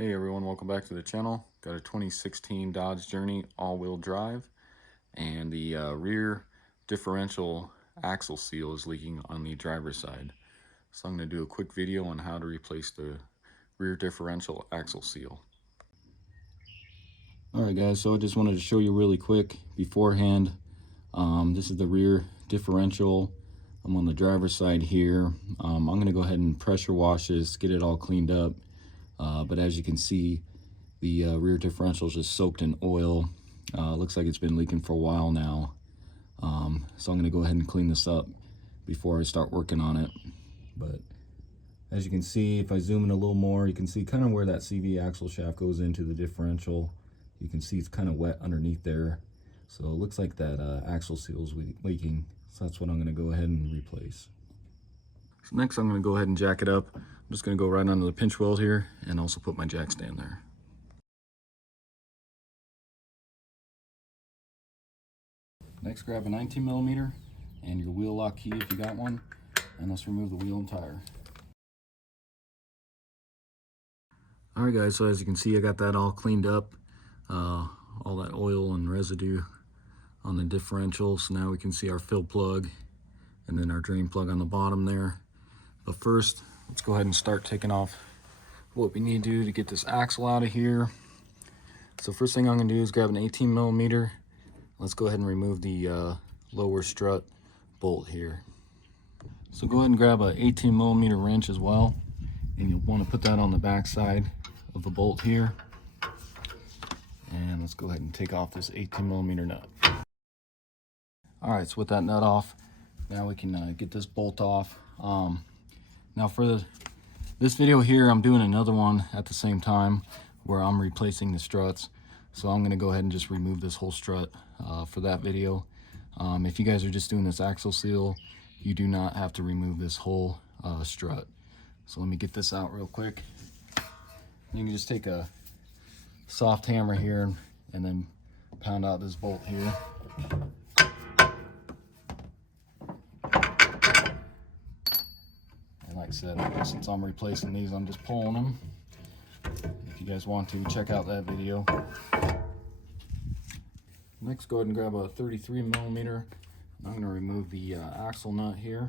Hey everyone, welcome back to the channel. Got a 2016 Dodge Journey all-wheel drive, and the rear differential axle seal is leaking on the driver's side. So I'm going to do a quick video on how to replace the rear differential axle seal. Alright guys, so I just wanted to show you really quick beforehand. This is the rear differential. I'm on the driver's side here. I'm going to go ahead and pressure wash this, get it all cleaned up. But as you can see, the rear differential is just soaked in oil. Looks like it's been leaking for a while now. So I'm going to go ahead and clean this up before I start working on it. But as you can see, if I zoom in a little more, you can see kind of where that CV axle shaft goes into the differential. You can see it's kind of wet underneath there. So it looks like that axle seal is leaking. So that's what I'm going to go ahead and replace. So next I'm going to go ahead and jack it up. I'm just going to go right under the pinch weld here and also put my jack stand there. Next, grab a 19mm and your wheel lock key if you got one, and let's remove the wheel and tire. Alright guys, so as you can see, I got that all cleaned up, all that oil and residue on the differential. So now we can see our fill plug and then our drain plug on the bottom there. But first, let's go ahead and start taking off what we need to do to get this axle out of here. So first thing I'm going to do is grab an 18mm. Let's go ahead and remove the lower strut bolt here. So go ahead and grab a 18mm wrench as well, and you'll want to put that on the back side of the bolt here. And let's go ahead and take off this 18mm nut. Alright, so with that nut off, now we can get this bolt off. Now for this video here, I'm doing another one at the same time where I'm replacing the struts. So I'm going to go ahead and just remove this whole strut for that video. If you guys are just doing this axle seal, you do not have to remove this whole strut. So let me get this out real quick. You can just take a soft hammer here and then pound out this bolt here. And like I said, since I'm replacing these, I'm just pulling them. If you guys want to, check out that video. Next, go ahead and grab a 33mm. I'm going to remove the axle nut here.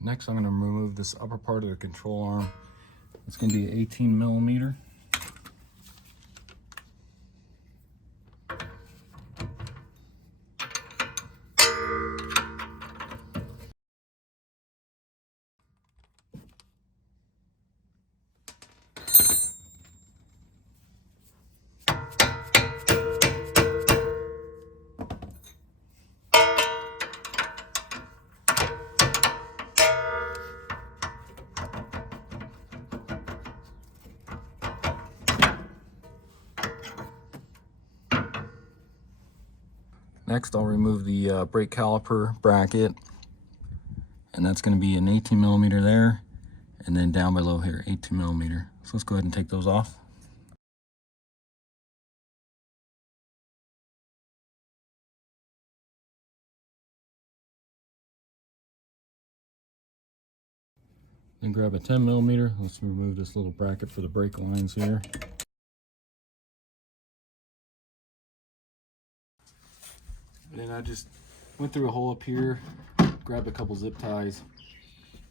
Next, I'm going to remove this upper part of the control arm. It's going to be 18mm. Next, I'll remove the brake caliper bracket, and that's going to be an 18mm there, and then down below here, 18mm. So let's go ahead and take those off. Then grab a 10mm. Let's remove this little bracket for the brake lines here. And then I just went through a hole up here, grabbed a couple zip ties,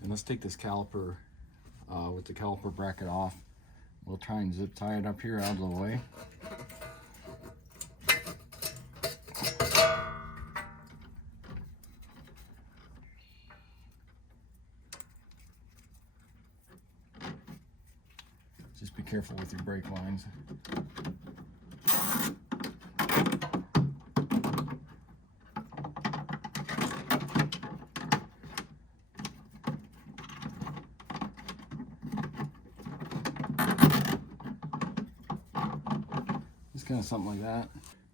and let's take this caliper with the caliper bracket off. We'll try and zip tie it up here out of the way. Just be careful with your brake lines. Just kind of something like that.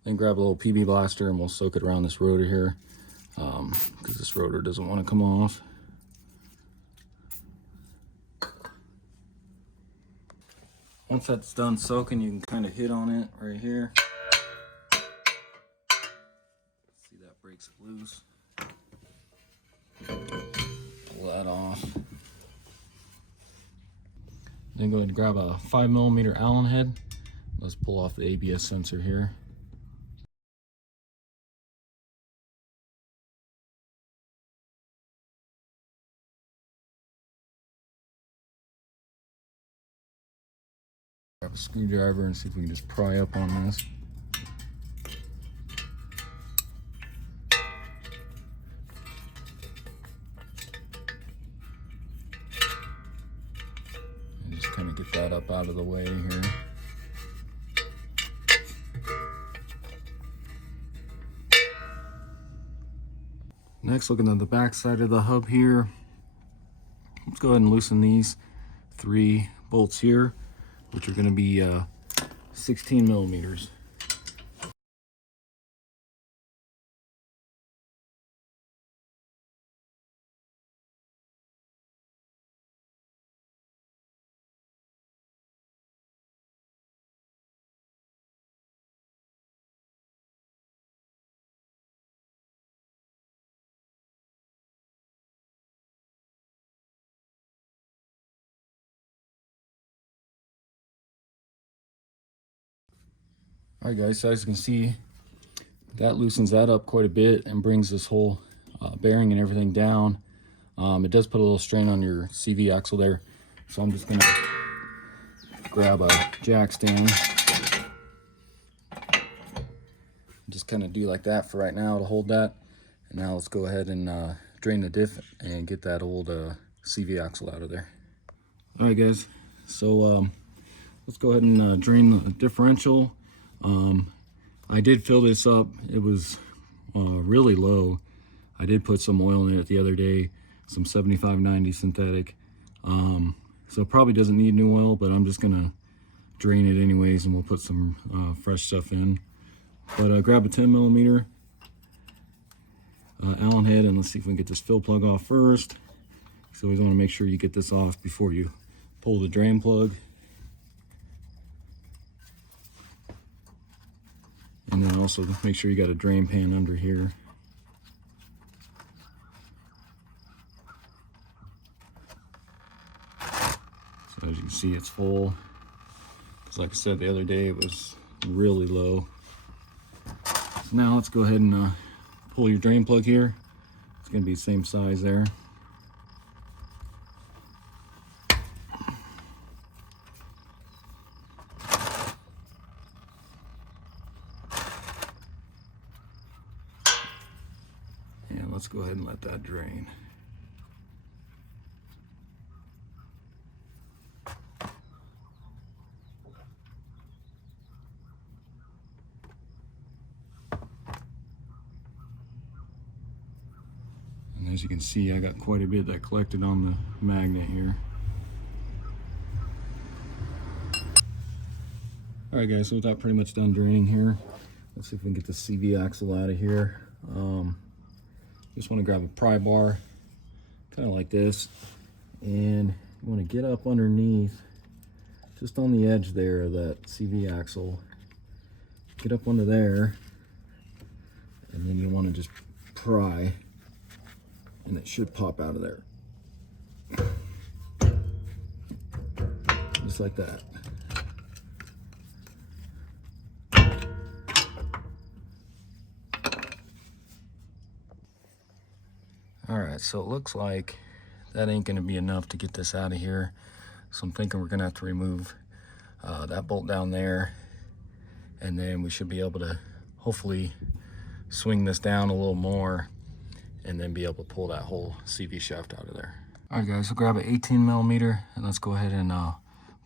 Then grab a little PB blaster and we'll soak it around this rotor here, because this rotor doesn't want to come off. Once that's done soaking, you can kind of hit on it right here. See, that breaks it loose. Pull that off. Then go ahead and grab a 5mm Allen head. Let's pull off the ABS sensor here. Grab a screwdriver and see if we can just pry up on this. And just kind of get that up out of the way here. Next, looking at the back side of the hub here, let's go ahead and loosen these 3 bolts here, which are going to be 16mm. Alright guys, so as you can see, that loosens that up quite a bit and brings this whole bearing and everything down. It does put a little strain on your CV axle there, so I'm just going to grab a jack stand. Just kind of do like that for right now to hold that. And now let's go ahead and drain the diff and get that old CV axle out of there. Alright guys, so let's go ahead and drain the differential. I did fill this up. It was really low. I did put some oil in it the other day, some 75/90 synthetic. So it probably doesn't need new oil, but I'm just gonna drain it anyways, and we'll put some fresh stuff in. But grab a 10mm Allen head, and let's see if we can get this fill plug off first. So we want to make sure you get this off before you pull the drain plug. And then also make sure you got a drain pan under here. So as you can see, it's full. Because like I said the other day, it was really low. So now let's go ahead and pull your drain plug here. It's going to be the same size there. And let's go ahead and let that drain. And as you can see, I got quite a bit that collected on the magnet here. Alright guys, so with that pretty much done draining here, let's see if we can get the CV axle out of here. Just want to grab a pry bar, kind of like this, and you want to get up underneath, just on the edge there of that CV axle. Get up under there, and then you want to just pry, and it should pop out of there. Just like that. Alright, so it looks like that ain't going to be enough to get this out of here. So I'm thinking we're going to have to remove that bolt down there. And then we should be able to hopefully swing this down a little more and then be able to pull that whole CV shaft out of there. Alright guys, so grab an 18mm and let's go ahead and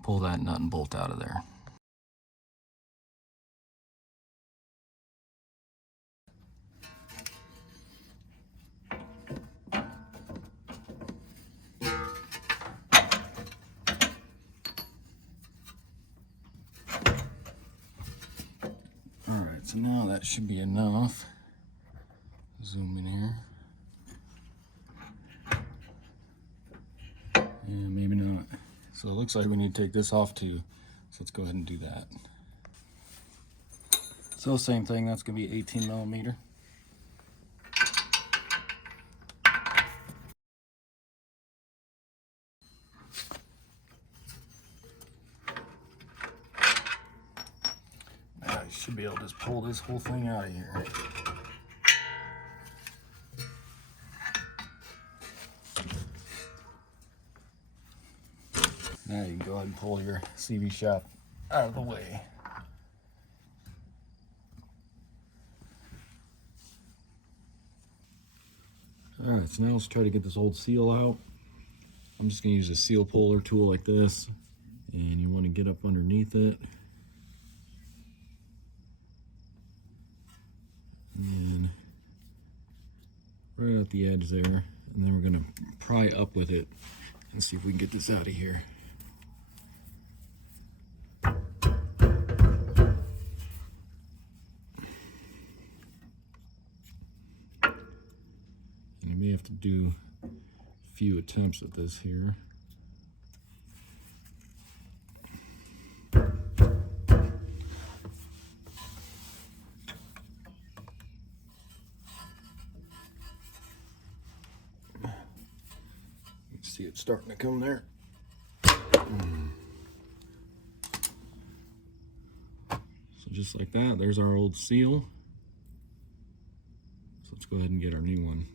pull that nut and bolt out of there. Alright, so now that should be enough. Zoom in here. And maybe not. So it looks like we need to take this off too. So let's go ahead and do that. So same thing, that's going to be 18mm. Should be able to just pull this whole thing out of here. Now you can go ahead and pull your CV shaft out of the way. Alright, so now let's try to get this old seal out. I'm just going to use a seal puller tool like this, and you want to get up underneath it. And right at the edge there, and then we're going to pry up with it and see if we can get this out of here. And you may have to do a few attempts at this here. See it starting to come there. So just like that, there's our old seal. So let's go ahead and get our new one.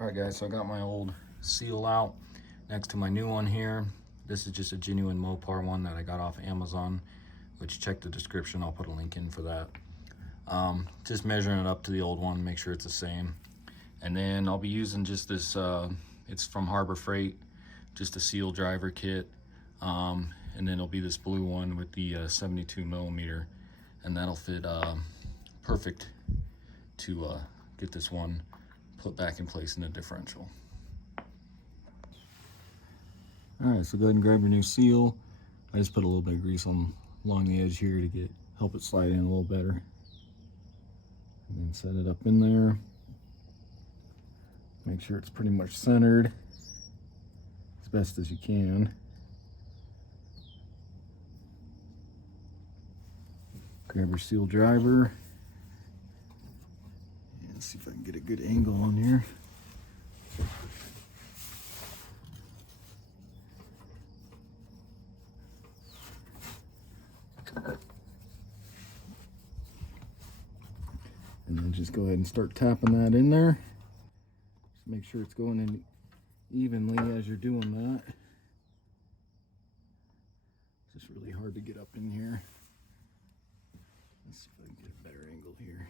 Alright guys, so I got my old seal out next to my new one here. This is just a genuine Mopar one that I got off Amazon, which check the description, I'll put a link in for that. Just measuring it up to the old one, make sure it's the same. And then I'll be using just this, it's from Harbor Freight, just a seal driver kit. And then it'll be this blue one with the 72mm, and that'll fit perfect to get this one put back in place in the differential. Alright, so go ahead and grab your new seal. I just put a little bit of grease along the edge here to help it slide in a little better. And then set it up in there. Make sure it's pretty much centered as best as you can. Grab your seal driver and see if I can get a good angle on here. And then just go ahead and start tapping that in there. Just make sure it's going in evenly as you're doing that. It's just really hard to get up in here. Let's see if I can get a better angle here.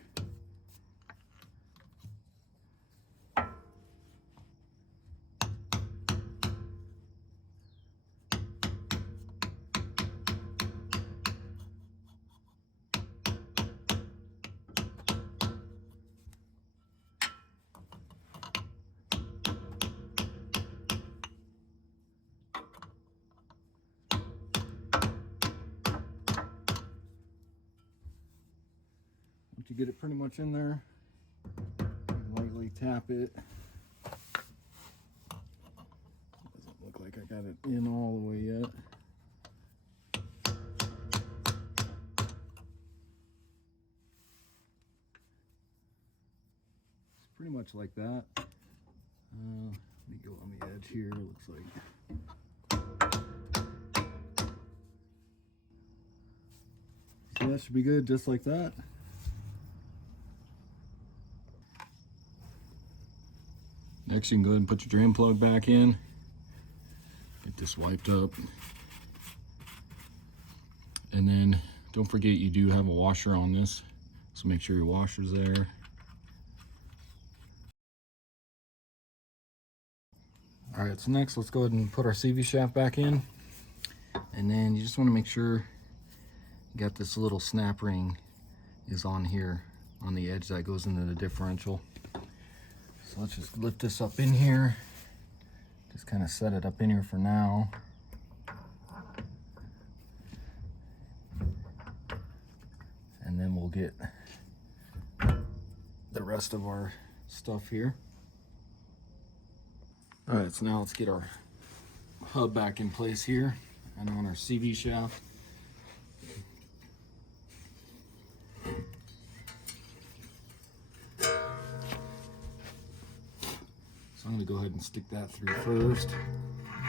Once you get it pretty much in there, you can lightly tap it. Doesn't look like I got it in all the way yet. It's pretty much like that. Let me go on the edge here, it looks like. So that should be good, just like that. Next, you can go ahead and put your drain plug back in. Get this wiped up. And then don't forget you do have a washer on this, so make sure your washer's there. All right, so next let's go ahead and put our CV shaft back in. And then you just want to make sure you got this little snap ring is on here on the edge that goes into the differential. So let's just lift this up in here. Just kind of set it up in here for now. And then we'll get the rest of our stuff here. All right, so now let's get our hub back in place here and on our CV shaft. So I'm going to go ahead and stick that through first.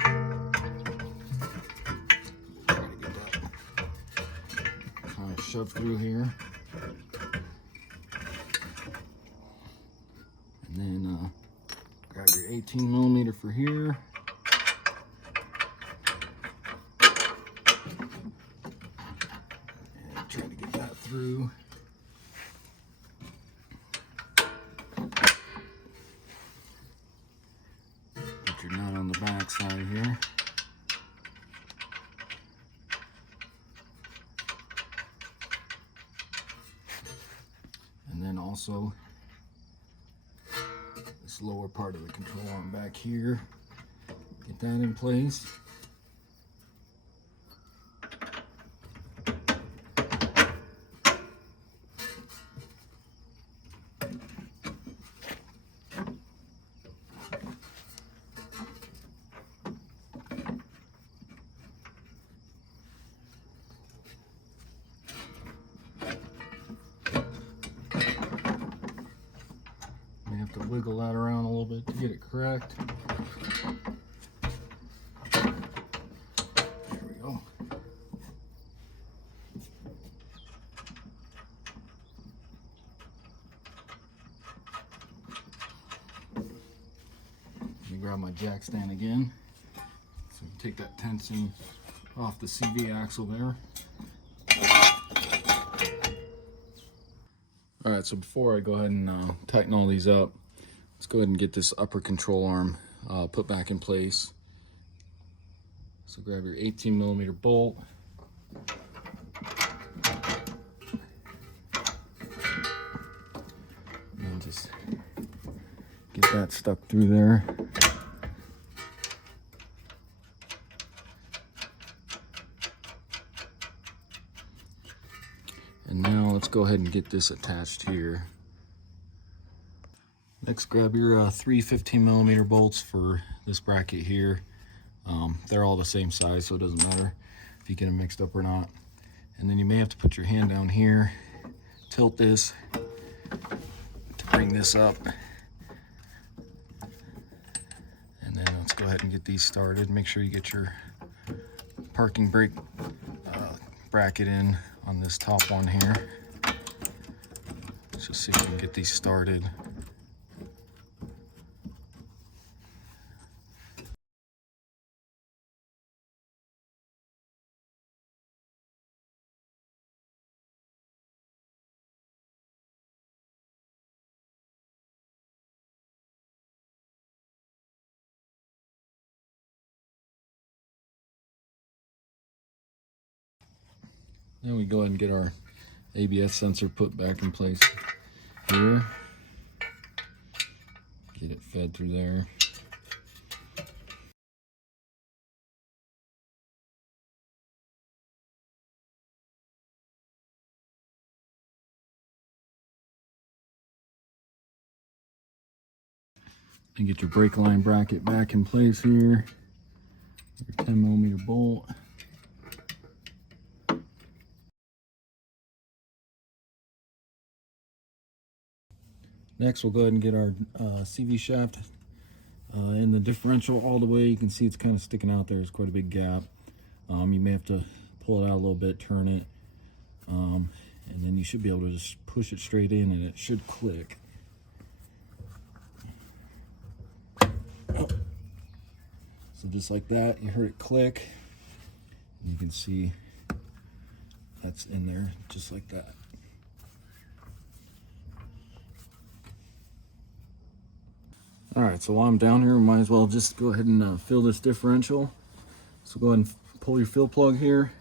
Try to get that shove through here. And then grab your 18mm for here. And try to get that through. Put your nut on the back side here. And then also this lower part of the control arm back here, get that in place. You have to wiggle that around a little bit to get it correct. There we go. Let me grab my jack stand again. So you take that tension off the CV axle there. All right, so before I go ahead and tighten all these up, let's go ahead and get this upper control arm put back in place. So grab your 18mm bolt. And just get that stuck through there. And now let's go ahead and get this attached here. Next, grab your 3 15mm bolts for this bracket here. They're all the same size, so it doesn't matter if you get them mixed up or not. And then you may have to put your hand down here, tilt this to bring this up. And then let's go ahead and get these started. Make sure you get your parking brake bracket in on this top one here. Let's just see if we can get these started. Then we go ahead and get our ABS sensor put back in place here. Get it fed through there. And get your brake line bracket back in place here. Your 10mm bolt. Next, we'll go ahead and get our CV shaft in the differential all the way. You can see it's kind of sticking out there. There's quite a big gap. You may have to pull it out a little bit, turn it, and then you should be able to just push it straight in and it should click. Oh. So just like that, you heard it click. And you can see that's in there just like that. All right, so while I'm down here, we might as well just go ahead and fill this differential. So go ahead and pull your fill plug here.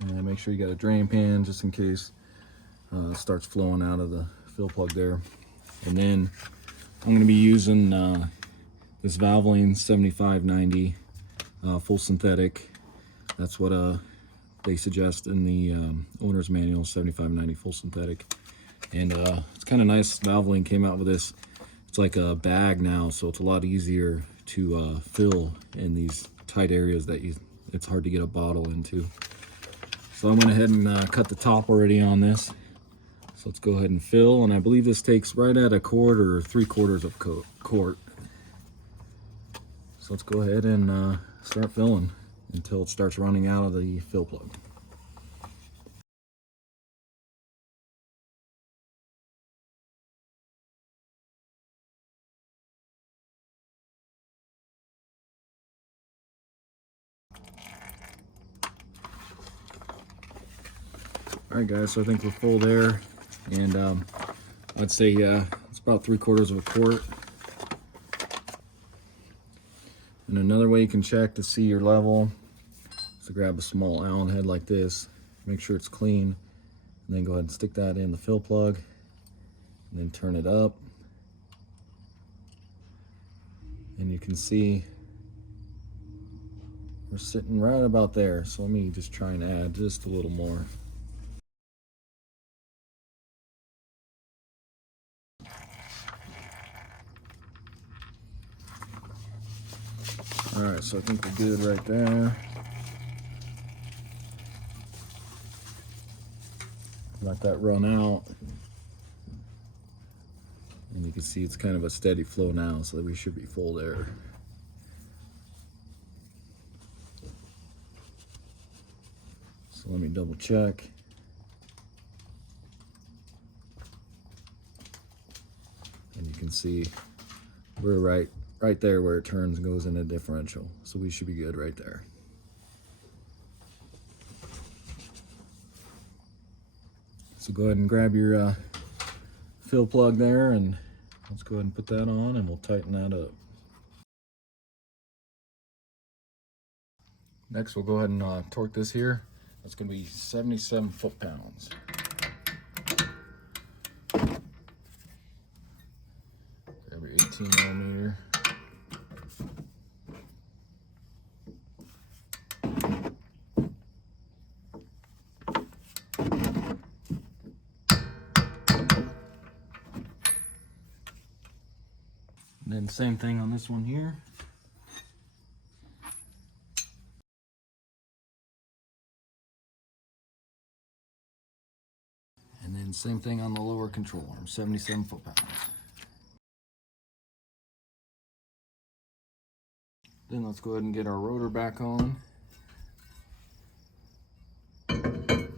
And make sure you got a drain pan just in case it starts flowing out of the fill plug there. And then I'm going to be using this Valvoline 7590 full synthetic. That's what they suggest in the owner's manual, 7590 full synthetic. And it's kind of nice. Valvoline came out with this. It's like a bag now, so it's a lot easier to fill in these tight areas that it's hard to get a bottle into. So I went ahead and cut the top already on this. So let's go ahead and fill, and I believe this takes right at a quart or 3/4 of quart. So let's go ahead and start filling. until it starts running out of the fill plug. All right, guys, so I think we're full there, and I'd say it's about 3/4 of a quart. And another way you can check to see your level is to grab a small Allen head like this, make sure it's clean, and then go ahead and stick that in the fill plug, and then turn it up. And you can see we're sitting right about there. So let me just try and add just a little more. All right, so I think we're good right there. Let that run out. And you can see it's kind of a steady flow now, so we should be full there. So let me double check. And you can see we're right there where it turns and goes into differential. So we should be good right there. So go ahead and grab your fill plug there, and let's go ahead and put that on, and we'll tighten that up. Next, we'll go ahead and torque this here. That's going to be 77 foot-pounds. Grab your 18 millimeter. And then same thing on this one here. And then same thing on the lower control arm, 77 foot-pounds. Then let's go ahead and get our rotor back on. And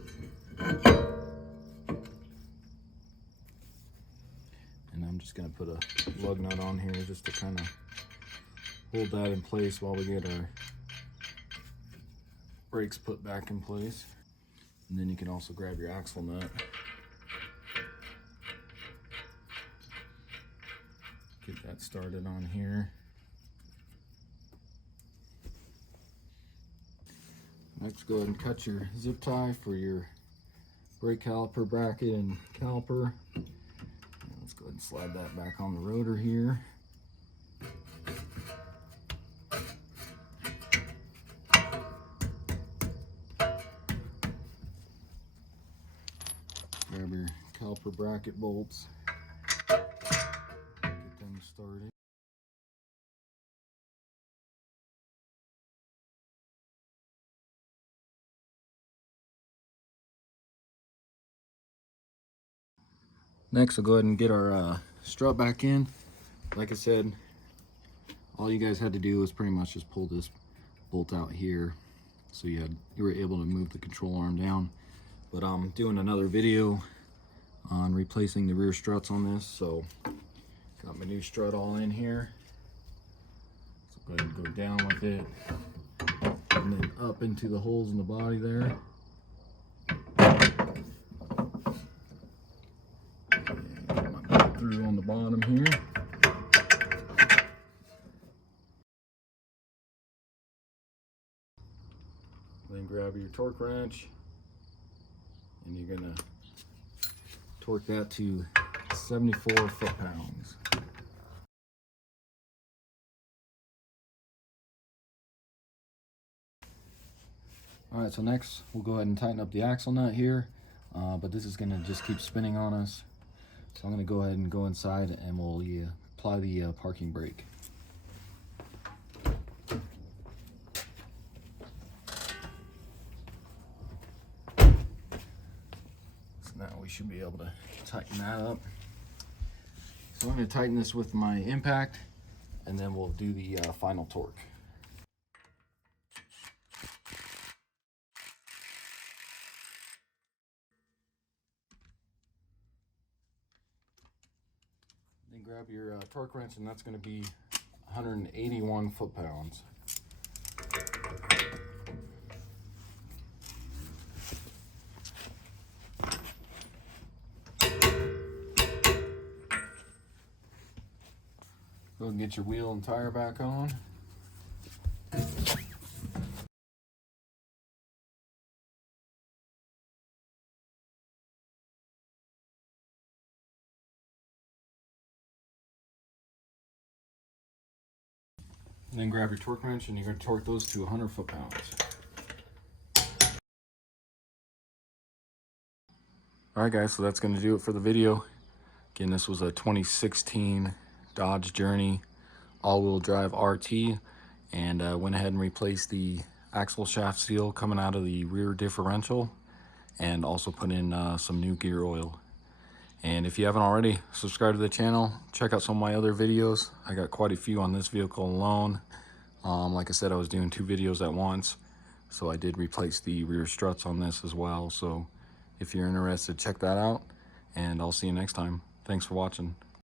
I'm just going to put a lug nut on here just to kind of hold that in place while we get our brakes put back in place. And then you can also grab your axle nut. Get that started on here. Next, go ahead and cut your zip tie for your brake caliper bracket and caliper. And let's go ahead and slide that back on the rotor here. Grab your caliper bracket bolts. Get them started. Next, we'll go ahead and get our strut back in. Like I said, all you guys had to do was pretty much just pull this bolt out here, so you were able to move the control arm down. But I'm doing another video on replacing the rear struts on this, so got my new strut all in here. So go ahead and go down with it, and then up into the holes in the body there. Through on the bottom here. Then grab your torque wrench, and you're gonna torque that to 74 foot-pounds. All right, so next we'll go ahead and tighten up the axle nut here, but this is gonna just keep spinning on us. So I'm gonna go ahead and go inside, and we'll apply the parking brake. So now we should be able to tighten that up. So I'm gonna tighten this with my impact, and then we'll do the final torque. Grab your torque wrench, and that's going to be 181 foot-pounds. Go ahead and get your wheel and tire back on. And then grab your torque wrench, and you're going to torque those to 100 foot-pounds. Alright guys, so that's going to do it for the video. Again, this was a 2016 Dodge Journey all-wheel drive RT, and went ahead and replaced the axle shaft seal coming out of the rear differential, and also put in some new gear oil. And if you haven't already, subscribe to the channel, check out some of my other videos. I got quite a few on this vehicle alone. Like I said, I was doing 2 videos at once, so I did replace the rear struts on this as well. So if you're interested, check that out, and I'll see you next time. Thanks for watching.